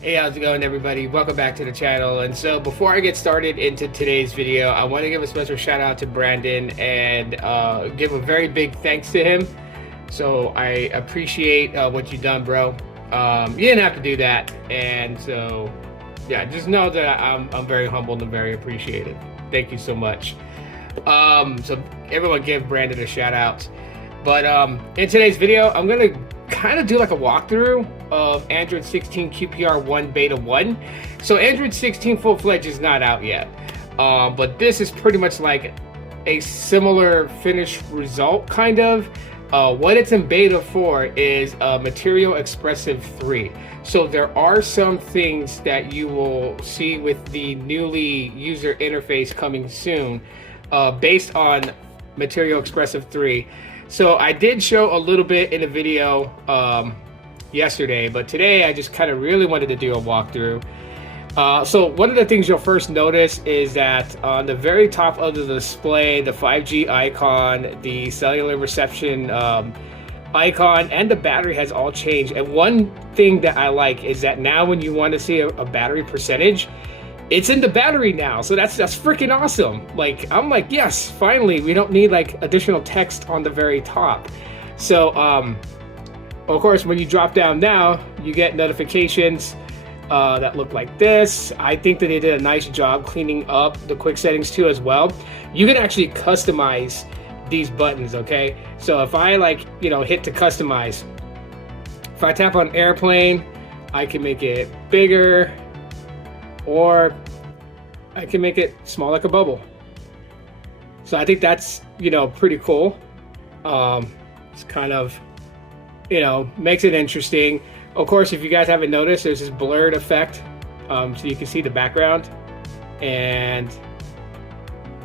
Hey, how's it going, everybody? Welcome back to the channel. And so before I get started into today's video, I want to give a special shout out to Brandon and give a very big thanks to him. So I appreciate what you've done, bro. You didn't have to do that. And so, yeah, just know that I'm very humbled and very appreciative. Thank you so much. So everyone give Brandon a shout out. But in today's video, I'm going to kind of do like a walkthrough of Android 16 QPR1 Beta 1. So Android 16 full-fledged is not out yet, but this is pretty much like a similar finished result, kind of. What it's in beta for is Material Expressive 3. So there are some things that you will see with the newly user interface coming soon based on Material Expressive 3. So I did show a little bit in a video yesterday, but today I just kind of really wanted to do a walkthrough. So one of the things you'll first notice is that on the very top of the display, the 5G icon, the cellular reception icon, and the battery has all changed. And one thing that I like is that now when you want to see a battery percentage, it's in the battery now. So that's freaking awesome. Like, I'm like, yes, finally, we don't need like additional text on the very top. So of course, when you drop down now, you get notifications that look like this. I think that they did a nice job cleaning up the quick settings too as well. You can actually customize these buttons, okay? So if I hit to customize, if I tap on airplane, I can make it bigger, or I can make it small like a bubble. So I think that's, pretty cool. It's kind of, makes it interesting. Of course, if you guys haven't noticed, there's this blurred effect. So you can see the background. And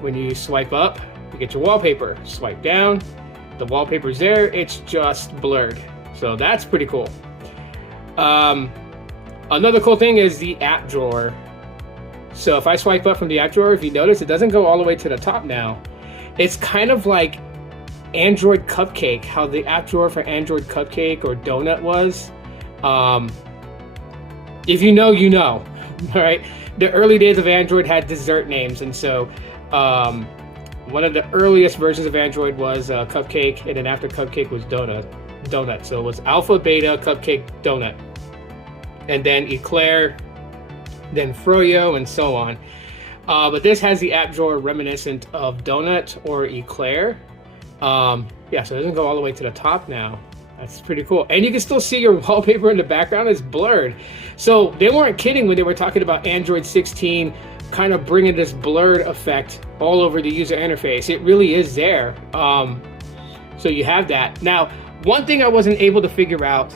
when you swipe up, you get your wallpaper. Swipe down, the wallpaper's there, it's just blurred. So that's pretty cool. Another cool thing is the app drawer. So if I swipe up from the app drawer, if you notice, it doesn't go all the way to the top now. It's kind of like Android Cupcake, how the app drawer for Android Cupcake or Donut was. If you know, you know. All right. The early days of Android had dessert names, and so one of the earliest versions of Android was Cupcake, and then after Cupcake was Donut. So it was Alpha, Beta, Cupcake, Donut, and then Eclair, then Froyo, and so on. But this has the app drawer reminiscent of Donut or Eclair. Yeah, so it doesn't go all the way to the top now. That's pretty cool. And you can still see your wallpaper in the background is blurred. So they weren't kidding when they were talking about Android 16 kind of bringing this blurred effect all over the user interface. It really is there. So you have that. Now, one thing I wasn't able to figure out,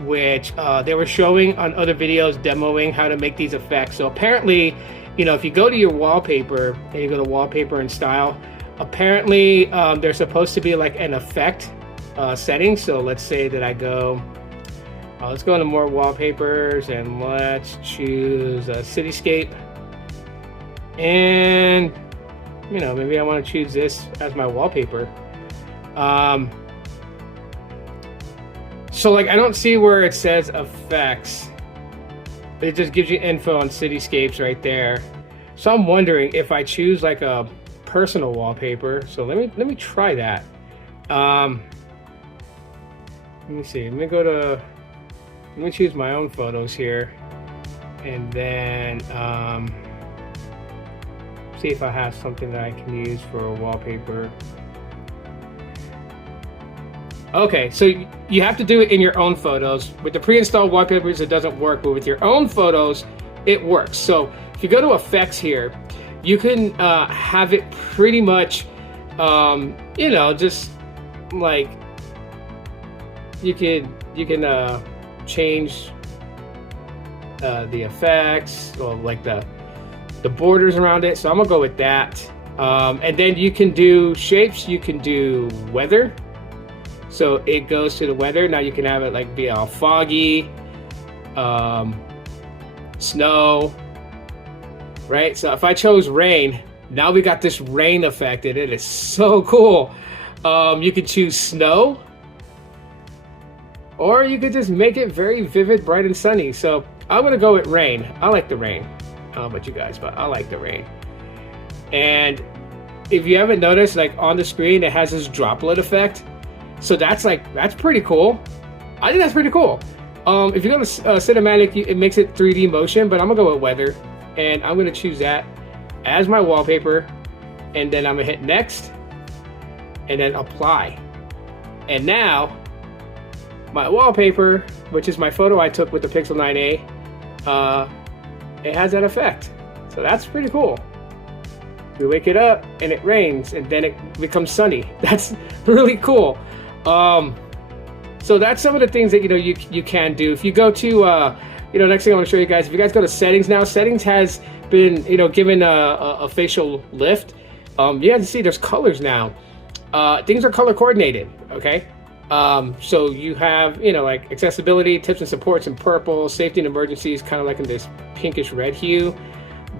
which they were showing on other videos demoing how to make these effects. So apparently, if you go to your wallpaper and you go to wallpaper and style, apparently there's supposed to be like an effect setting. So let's say that I go, let's go into more wallpapers and let's choose a cityscape. And, maybe I want to choose this as my wallpaper. So I don't see where it says effects. It just gives you info on cityscapes right there. So I'm wondering if I choose like a personal wallpaper. So let me try that. Let me see. Let me choose my own photos here, and then see if I have something that I can use for a wallpaper. Okay, so you have to do it in your own photos. With the pre-installed wallpapers, it doesn't work, but with your own photos, it works. So if you go to effects here, you can have it pretty much, just like you can change the effects, or like the borders around it. So I'm gonna go with that. And then you can do shapes. You can do weather. So it goes to the weather. Now you can have it like be all foggy, snow, right? So if I chose rain, now we got this rain effect, and it is so cool. You could choose snow, or you could just make it very vivid, bright, and sunny. So I'm gonna go with rain. I like the rain. I don't know about you guys, but I like the rain. And if you haven't noticed, like on the screen, it has this droplet effect. So that's pretty cool. I think that's pretty cool. If you're gonna cinematic, it makes it 3D motion, but I'm gonna go with weather, and I'm gonna choose that as my wallpaper, and then I'm gonna hit next, and then apply. And now my wallpaper, which is my photo I took with the Pixel 9a, it has that effect. So that's pretty cool. We wake it up and it rains, and then it becomes sunny. That's really cool. So that's some of the things that you can do. If you go to next thing I want to show you guys, if you guys go to settings now, settings has been given a facial lift. You have to see there's colors now. Things are color coordinated. Okay. So you have like accessibility, tips and supports in purple, safety and emergencies kind of like in this pinkish red hue,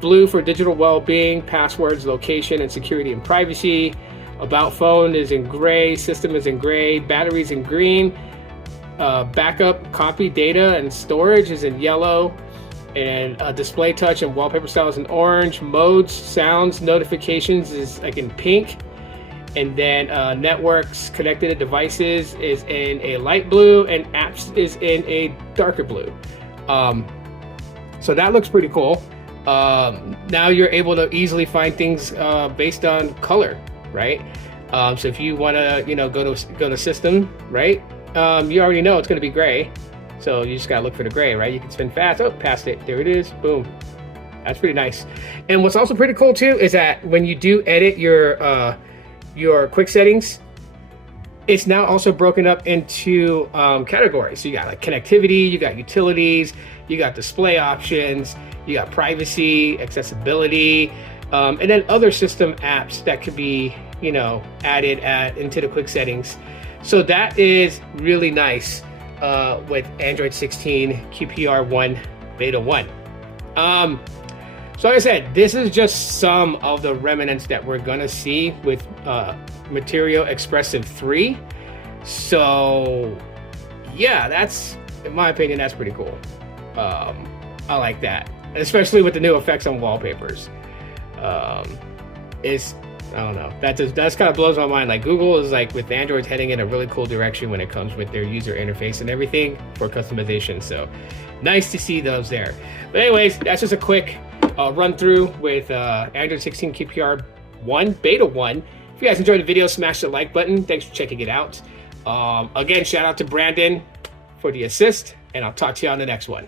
blue for digital well-being, passwords, location and security and privacy, about phone is in gray, system is in gray, batteries in green, backup, copy, data and storage is in yellow, and display touch and wallpaper style is in orange, modes, sounds, notifications is like in pink, and then networks, connected devices is in a light blue, and apps is in a darker blue. So that looks pretty cool. Now you're able to easily find things based on color, right? So if you want to go to system, right, you already know it's going to be gray, so you just gotta look for the gray, right? You can spin fast. Oh, past it, there it is, boom. That's pretty nice. And what's also pretty cool too is that when you do edit your quick settings, it's now also broken up into categories. So you got like connectivity, you got utilities, you got display options, you got privacy, accessibility, and then other system apps that could be added into the quick settings. So that is really nice with Android 16 QPR1 Beta 1. So like I said, this is just some of the remnants that we're gonna see with Material Expressive 3. So yeah, that's, in my opinion, that's pretty cool. I like that, especially with the new effects on wallpapers. I don't know, that's kind of blows my mind. Like Google is like with Android heading in a really cool direction when it comes with their user interface and everything for customization. So nice to see those there. But anyways, that's just a quick run through with Android 16 QPR1 Beta 1. If you guys enjoyed the video, smash the like button. Thanks for checking it out. Again, shout out to Brandon for the assist, and I'll talk to you on the next one.